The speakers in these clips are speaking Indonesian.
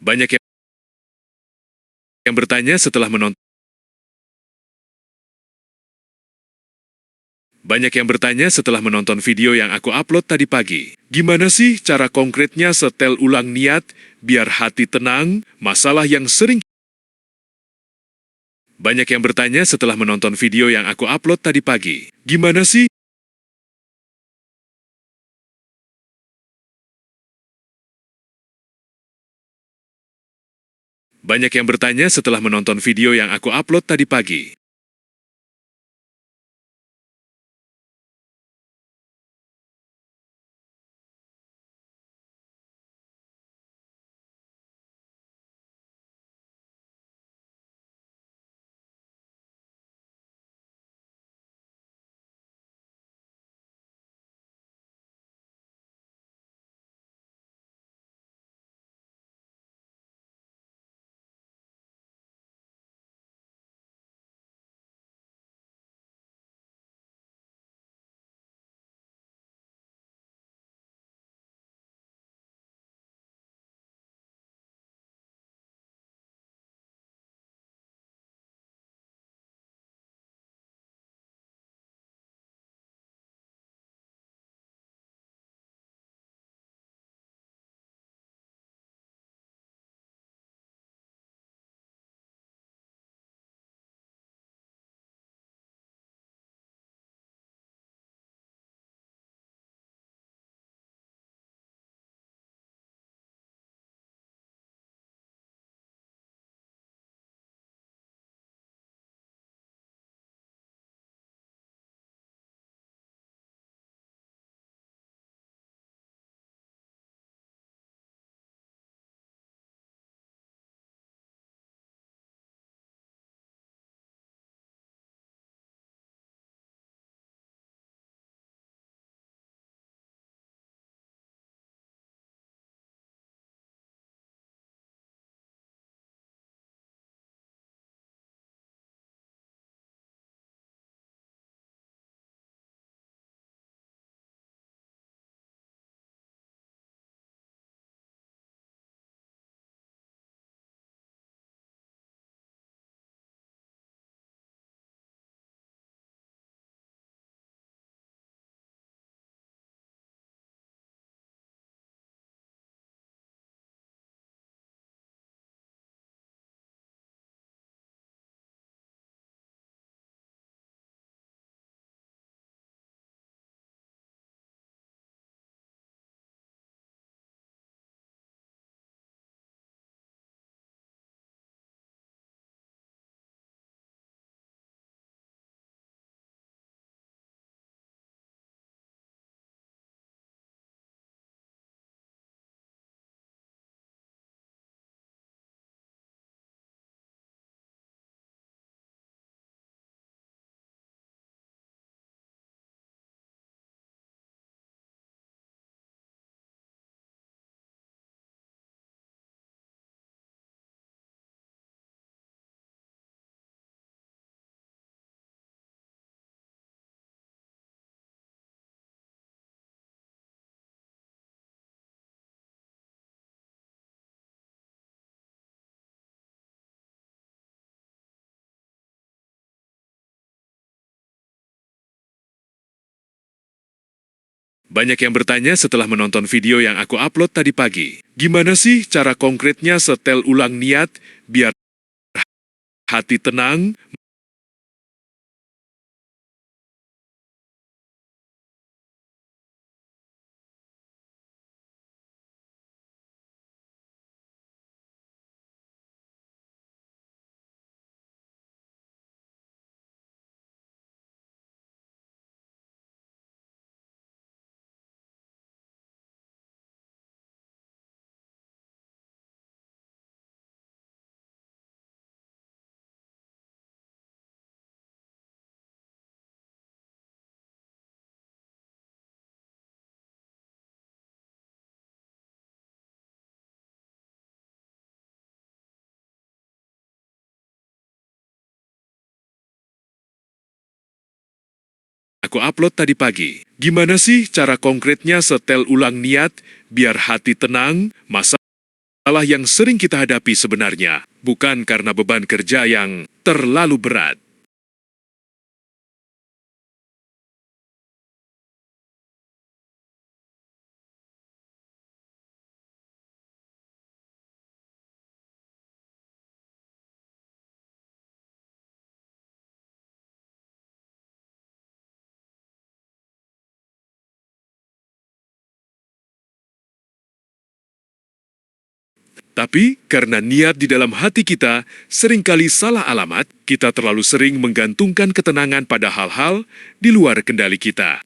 Banyak yang bertanya setelah menonton Banyak yang bertanya setelah menonton video yang aku upload tadi pagi. Gimana sih cara konkretnya setel ulang niat biar hati tenang, masalah yang sering. Banyak yang bertanya setelah menonton video yang aku upload tadi pagi. Gimana sih? Banyak yang bertanya setelah menonton video yang aku upload tadi pagi. Banyak yang bertanya setelah menonton video yang aku upload tadi pagi. Gimana sih cara konkretnya setel ulang niat biar hati tenang, aku upload tadi pagi. Gimana sih cara konkretnya setel ulang niat biar hati tenang, masalah Masalah yang sering kita hadapi sebenarnya bukan karena beban kerja yang terlalu berat. Tapi karena niat di dalam hati kita seringkali salah alamat, kita terlalu sering menggantungkan ketenangan pada hal-hal di luar kendali kita.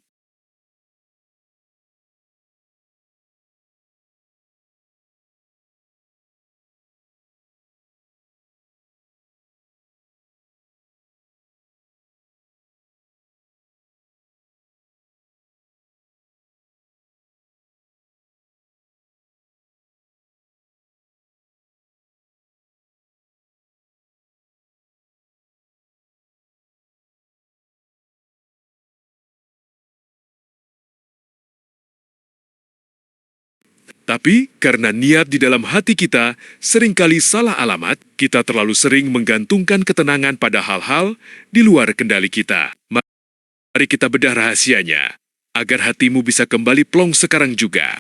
Tapi karena niat di dalam hati kita seringkali salah alamat, kita terlalu sering menggantungkan ketenangan pada hal-hal di luar kendali kita. Mari kita bedah rahasianya, agar hatimu bisa kembali plong sekarang juga.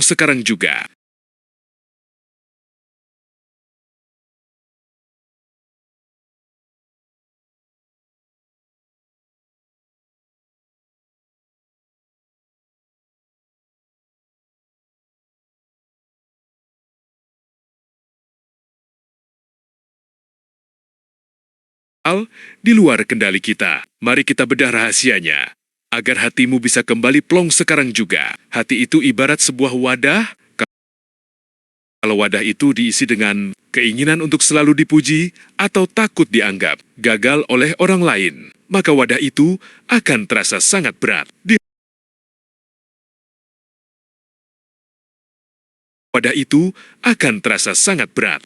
Sekarang juga. Hal di luar kendali kita. Mari kita bedah rahasianya, agar hatimu bisa kembali plong sekarang juga. Hati itu ibarat sebuah wadah. Kalau wadah itu diisi dengan keinginan untuk selalu dipuji atau takut dianggap gagal oleh orang lain, maka wadah itu akan terasa sangat berat. Wadah itu akan terasa sangat berat.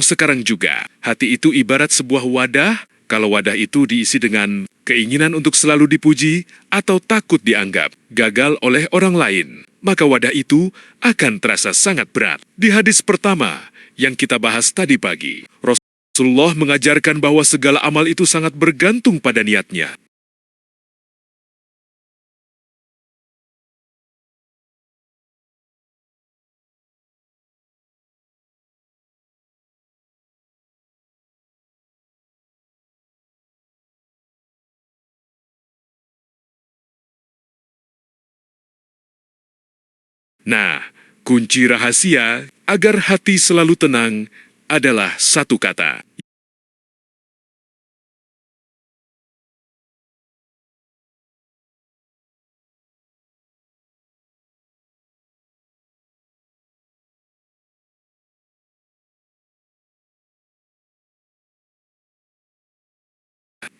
Sekarang juga, hati itu ibarat sebuah wadah. Kalau wadah itu diisi dengan keinginan untuk selalu dipuji atau takut dianggap gagal oleh orang lain, maka wadah itu akan terasa sangat berat. Di hadis pertama yang kita bahas tadi pagi, Rasulullah mengajarkan bahwa segala amal itu sangat bergantung pada niatnya. Nah, kunci rahasia agar hati selalu tenang adalah satu kata.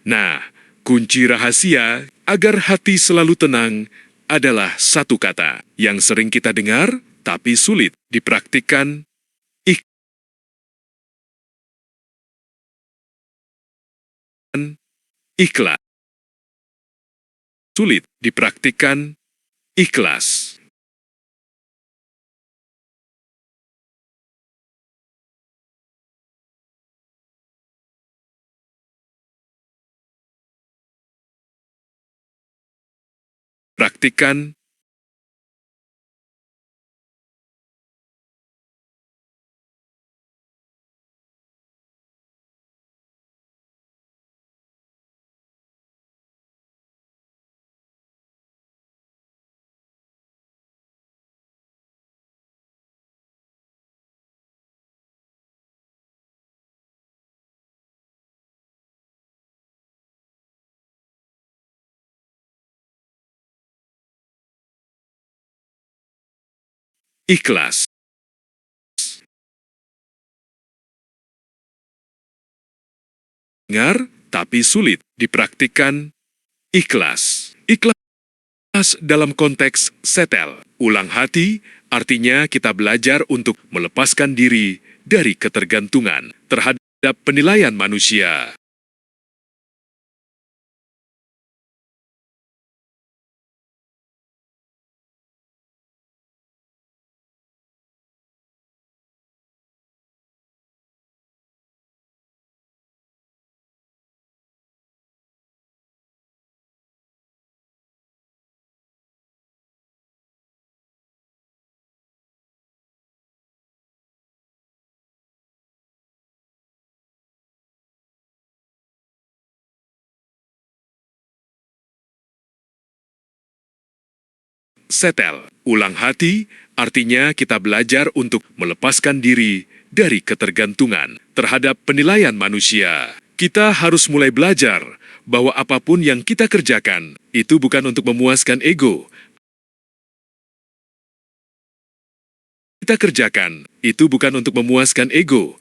Nah, kunci rahasia agar hati selalu tenang adalah satu kata yang sering kita dengar tapi sulit dipraktikkan, ikhlas. sulit dipraktikkan, ikhlas. Praktikkan, ikhlas. Dengar, tapi sulit dipraktikkan, ikhlas. Ikhlas dalam konteks setel, ulang hati, artinya kita belajar untuk melepaskan diri dari ketergantungan terhadap penilaian manusia. Setel, ulang hati, artinya kita belajar untuk melepaskan diri dari ketergantungan terhadap penilaian manusia. Kita harus mulai belajar bahwa apapun yang kita kerjakan, itu bukan untuk memuaskan ego. Kita kerjakan, itu bukan untuk memuaskan ego,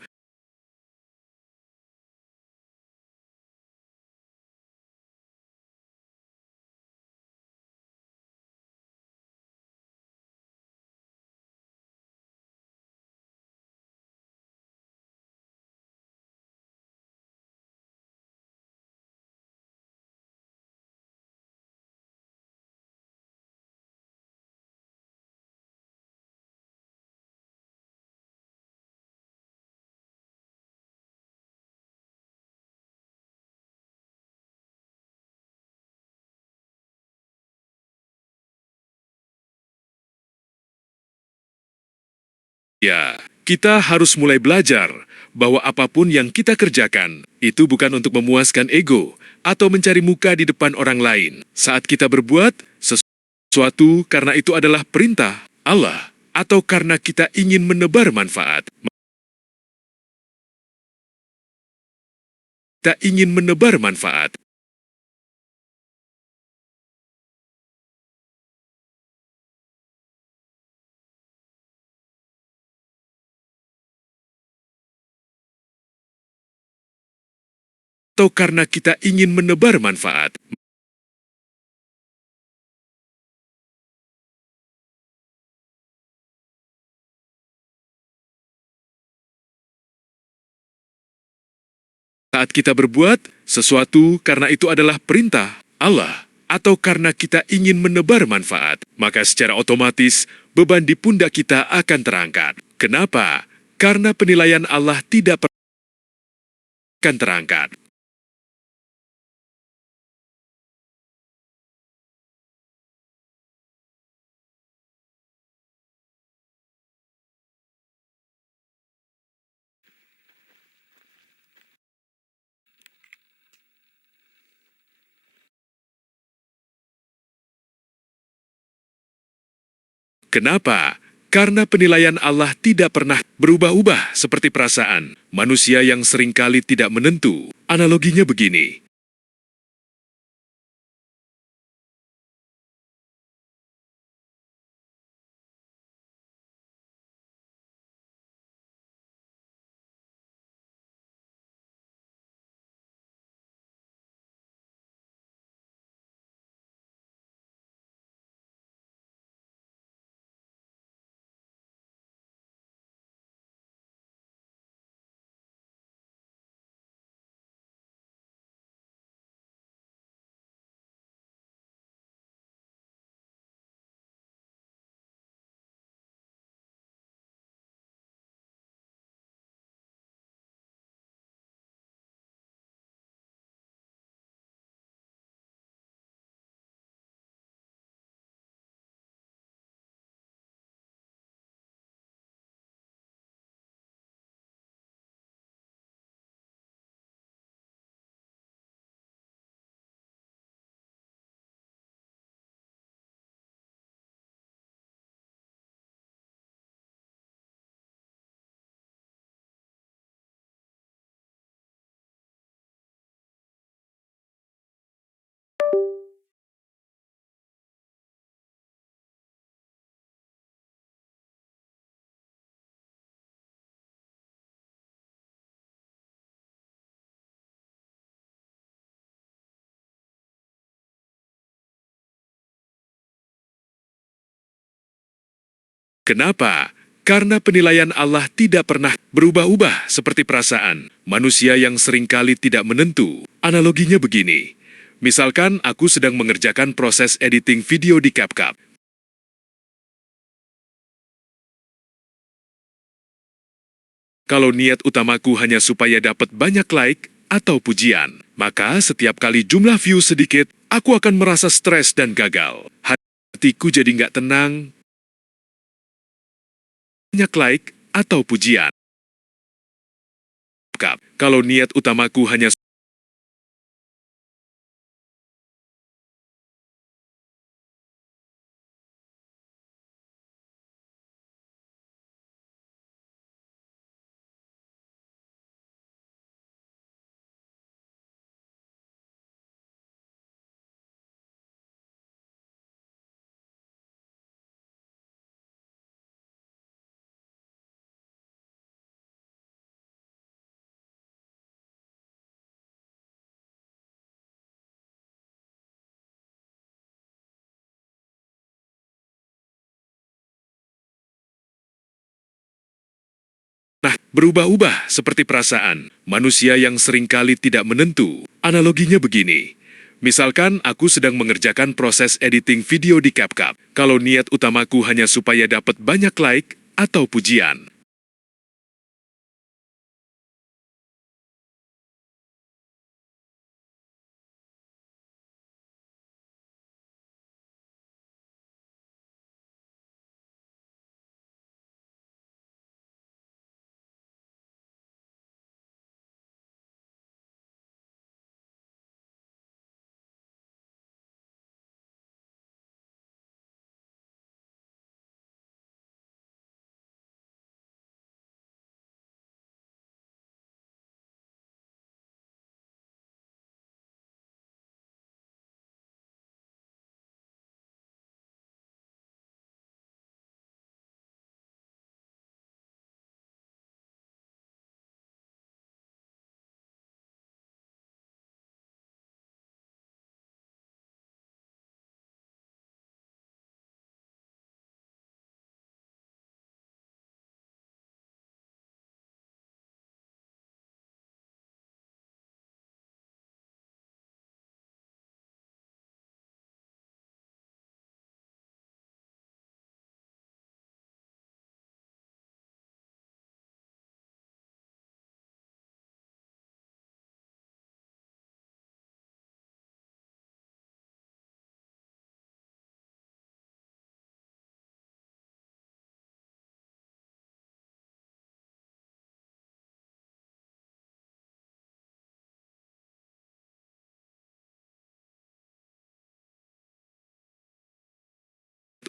ya, kita harus mulai belajar bahwa apapun yang kita kerjakan, itu bukan untuk memuaskan ego atau mencari muka di depan orang lain. Saat kita berbuat sesuatu karena itu adalah perintah Allah, atau karena kita ingin menebar manfaat. Kita ingin menebar manfaat. Atau karena kita ingin menebar manfaat. Saat kita berbuat sesuatu karena itu adalah perintah Allah, atau karena kita ingin menebar manfaat, maka secara otomatis beban di pundak kita akan terangkat. Kenapa? Karena penilaian Allah tidak akan terangkat. Kenapa? Karena penilaian Allah tidak pernah berubah-ubah seperti perasaan manusia yang seringkali tidak menentu. Analoginya begini. Kenapa? Karena penilaian Allah tidak pernah berubah-ubah seperti perasaan manusia yang seringkali tidak menentu. Analoginya begini, misalkan aku sedang mengerjakan proses editing video di CapCut. Kalau niat utamaku hanya supaya dapat banyak like atau pujian, maka setiap kali jumlah view sedikit, aku akan merasa stres dan gagal. Hatiku jadi nggak tenang, banyak like atau pujian. Kalau niat utamaku hanya berubah-ubah seperti perasaan manusia yang seringkali tidak menentu. Analoginya begini, misalkan aku sedang mengerjakan proses editing video di CapCut. Kalau niat utamaku hanya supaya dapat banyak like atau pujian,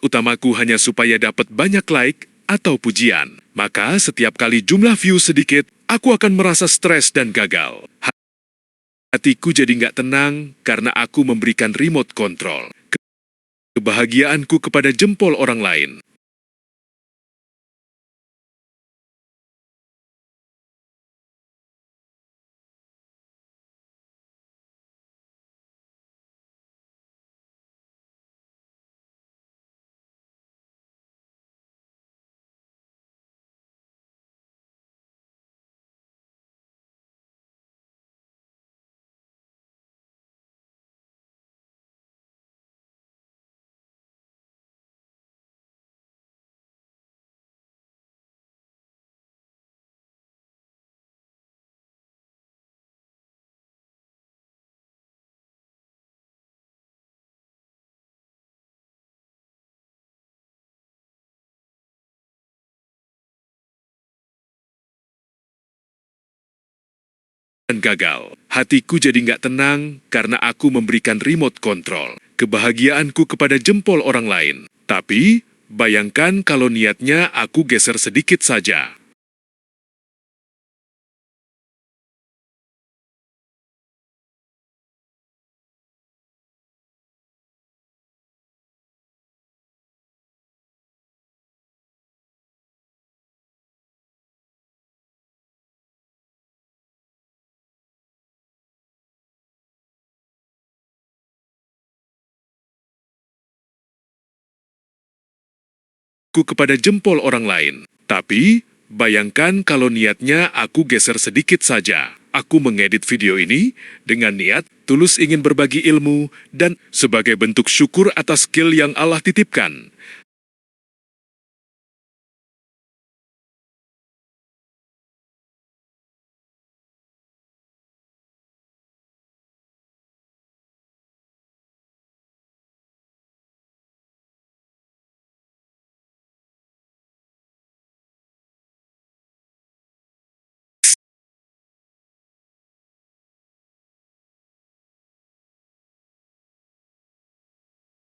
utamaku hanya supaya dapat banyak like atau pujian, maka setiap kali jumlah view sedikit, aku akan merasa stres dan gagal. Hatiku jadi nggak tenang karena aku memberikan remote control kebahagiaanku kepada jempol orang lain. Dan gagal, hatiku jadi nggak tenang karena aku memberikan remote control kebahagiaanku kepada jempol orang lain. Tapi, bayangkan kalau niatnya aku geser sedikit saja. kepada jempol orang lain. Tapi, bayangkan kalau niatnya aku geser sedikit saja. Aku mengedit video ini dengan niat tulus ingin berbagi ilmu dan sebagai bentuk syukur atas skill yang Allah titipkan.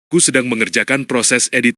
Aku sedang mengerjakan proses edit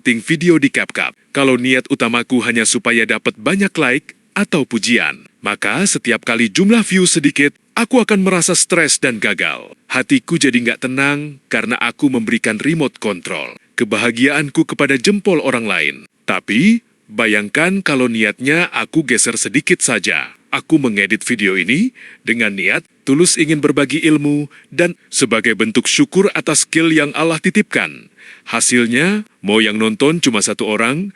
editing video di CapCut. Kalau niat utamaku hanya supaya dapat banyak like atau pujian, maka setiap kali jumlah view sedikit, aku akan merasa stres dan gagal. Hatiku jadi nggak tenang karena aku memberikan remote control kebahagiaanku kepada jempol orang lain. Tapi, bayangkan kalau niatnya aku geser sedikit saja. Aku mengedit video ini dengan niat tulus ingin berbagi ilmu dan sebagai bentuk syukur atas skill yang Allah titipkan. Hasilnya, mau yang nonton cuma satu orang,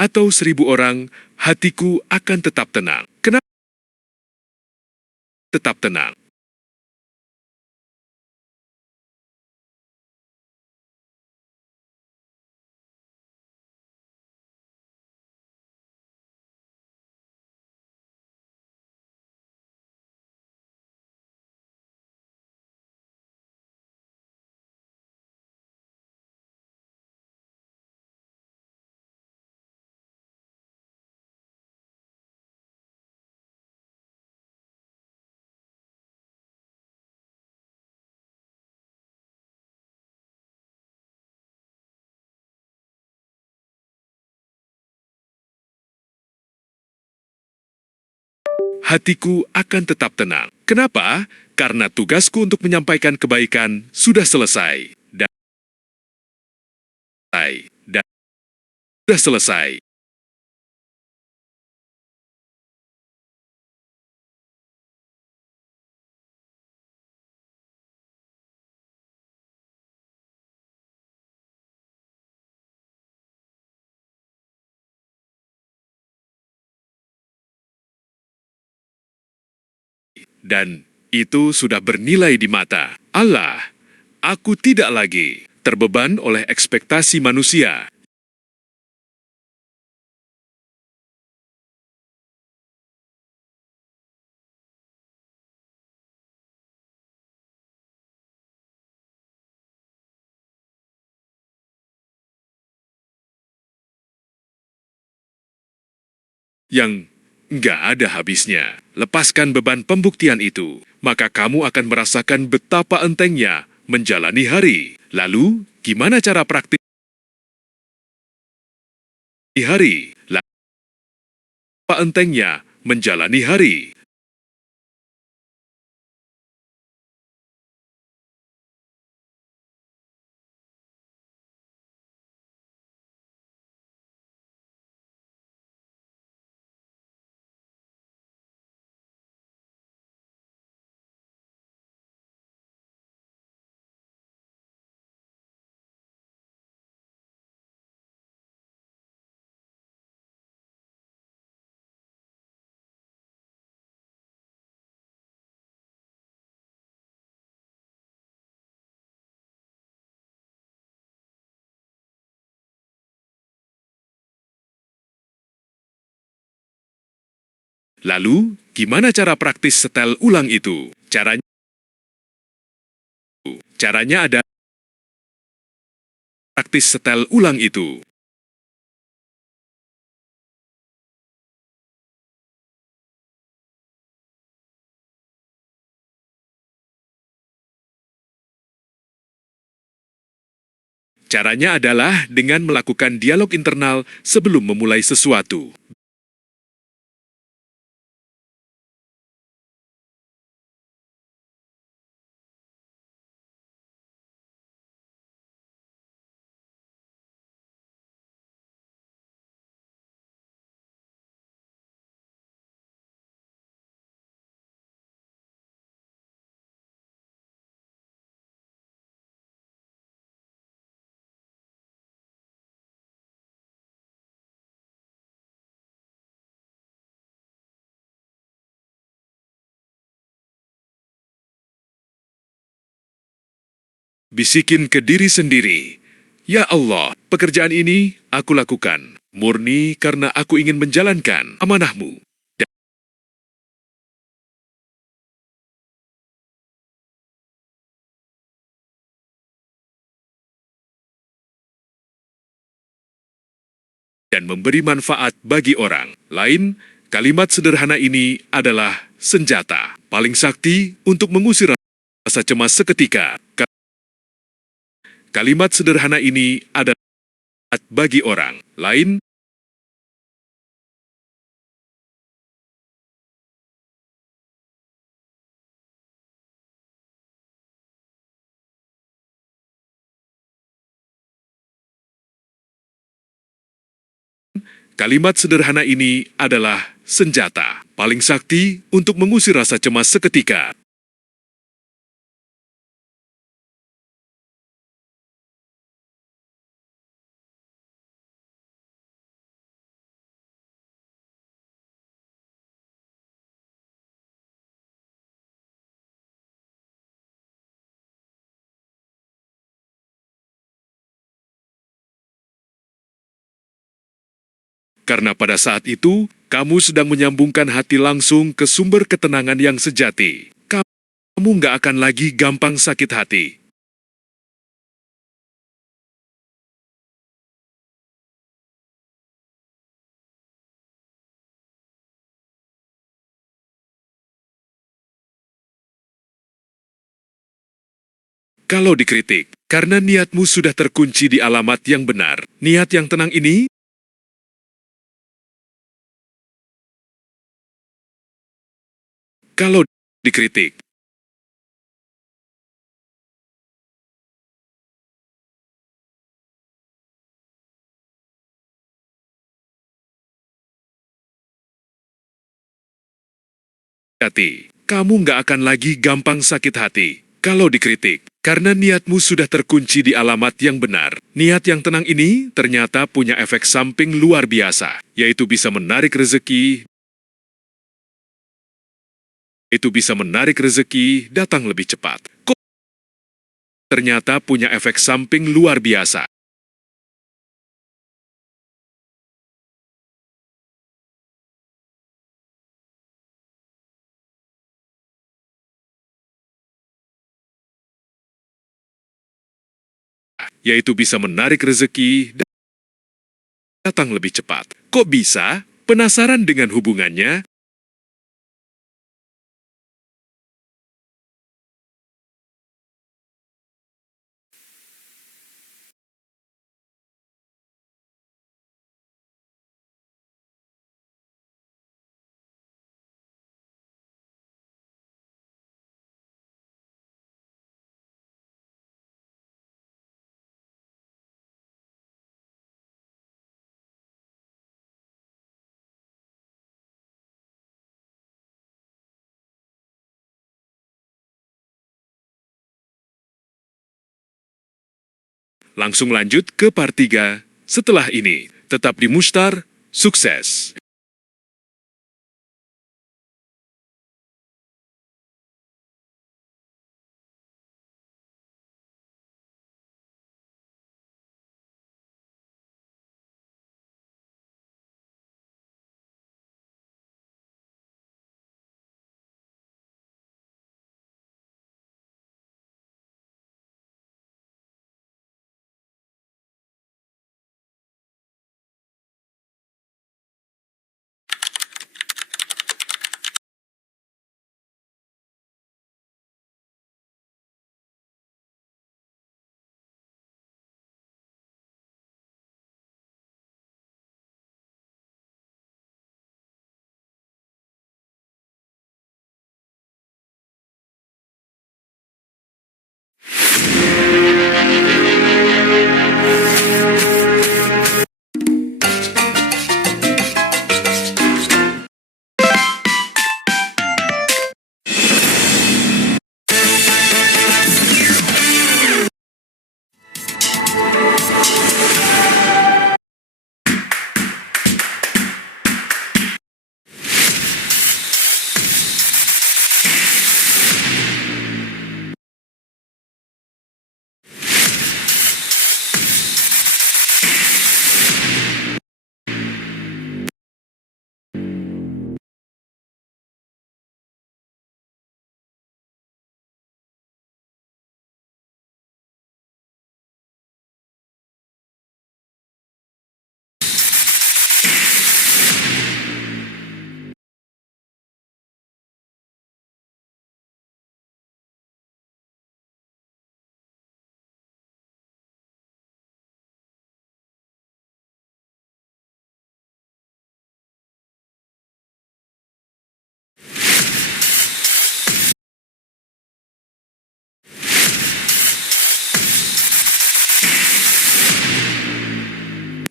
atau 1.000 orang, hatiku akan tetap tenang. Kenapa tetap tenang? Hatiku akan tetap tenang. Kenapa? Karena tugasku untuk menyampaikan kebaikan sudah selesai. Dan sudah selesai. Dan itu sudah bernilai di mata Allah. Aku tidak lagi terbeban oleh ekspektasi manusia yang nggak ada habisnya. Lepaskan beban pembuktian itu, maka kamu akan merasakan betapa entengnya menjalani hari. Lalu, gimana cara praktik hari? Betapa entengnya menjalani hari. Lalu, gimana cara praktis setel ulang itu? Caranya ada praktis setel ulang itu. Caranya adalah dengan melakukan dialog internal sebelum memulai sesuatu. Bisikin ke diri sendiri, "Ya Allah, pekerjaan ini aku lakukan murni karena aku ingin menjalankan amanah-Mu." Dan memberi manfaat bagi orang lain. Kalimat sederhana ini adalah senjata paling sakti untuk mengusir rasa cemas seketika. Kalimat sederhana ini adalah bagi orang lain. Kalimat sederhana ini adalah senjata paling sakti untuk mengusir rasa cemas seketika. Karena pada saat itu, kamu sedang menyambungkan hati langsung ke sumber ketenangan yang sejati. Kamu nggak akan lagi gampang sakit hati. Kalau dikritik, karena niatmu sudah terkunci di alamat yang benar, niat yang tenang ini, kalau dikritik, hati, kamu nggak akan lagi gampang sakit hati. Kalau dikritik, karena niatmu sudah terkunci di alamat yang benar, niat yang tenang ini ternyata punya efek samping luar biasa, yaitu bisa menarik rezeki, datang lebih cepat. Kok ternyata punya efek samping luar biasa, yaitu bisa menarik rezeki, datang lebih cepat. Kok bisa? Penasaran dengan hubungannya? Langsung lanjut ke part 3 setelah ini. Tetap di Mustar, sukses!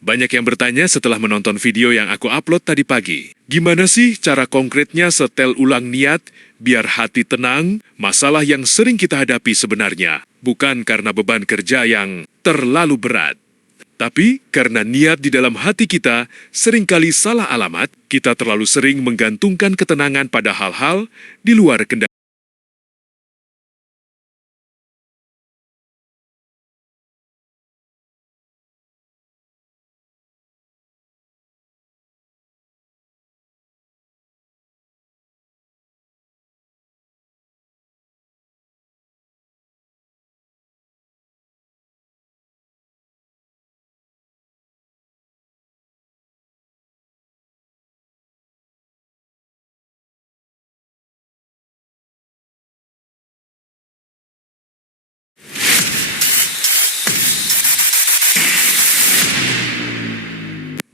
Banyak yang bertanya setelah menonton video yang aku upload tadi pagi. Gimana sih cara konkretnya setel ulang niat biar hati tenang? Masalah yang sering kita hadapi sebenarnya bukan karena beban kerja yang terlalu berat, tapi karena niat di dalam hati kita seringkali salah alamat. Kita terlalu sering menggantungkan ketenangan pada hal-hal di luar kendali.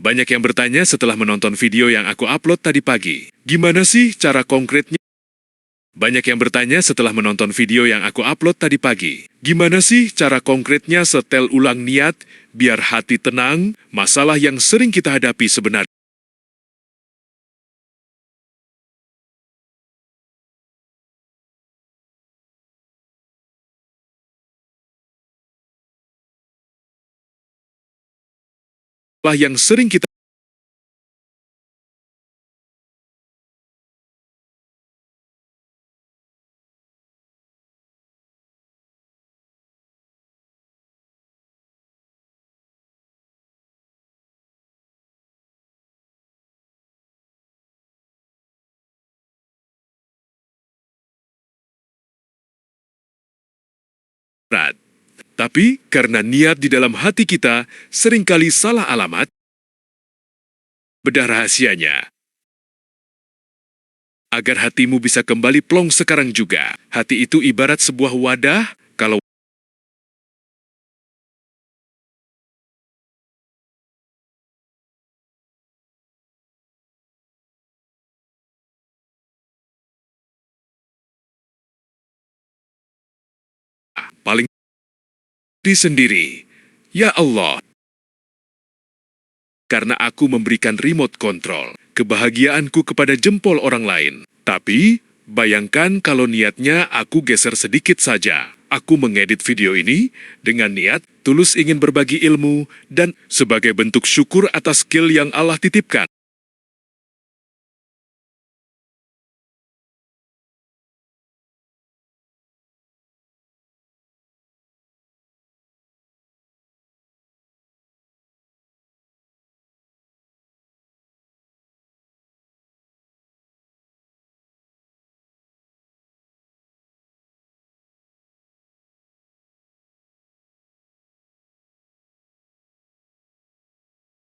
Banyak yang bertanya setelah menonton video yang aku upload tadi pagi. Gimana sih cara konkretnya? Banyak yang bertanya setelah menonton video yang aku upload tadi pagi. Gimana sih cara konkretnya setel ulang niat biar hati tenang? Masalah yang sering kita hadapi sebenarnya yang sering kita berat. Tapi karena niat di dalam hati kita seringkali salah alamat, bedah rahasianya. Agar hatimu bisa kembali plong sekarang juga. Hati itu ibarat sebuah wadah, kalau paling diri sendiri. Ya Allah, karena aku memberikan remote control kebahagiaanku kepada jempol orang lain. Tapi, bayangkan kalau niatnya aku geser sedikit saja. Aku mengedit video ini dengan niat tulus ingin berbagi ilmu dan sebagai bentuk syukur atas skill yang Allah titipkan.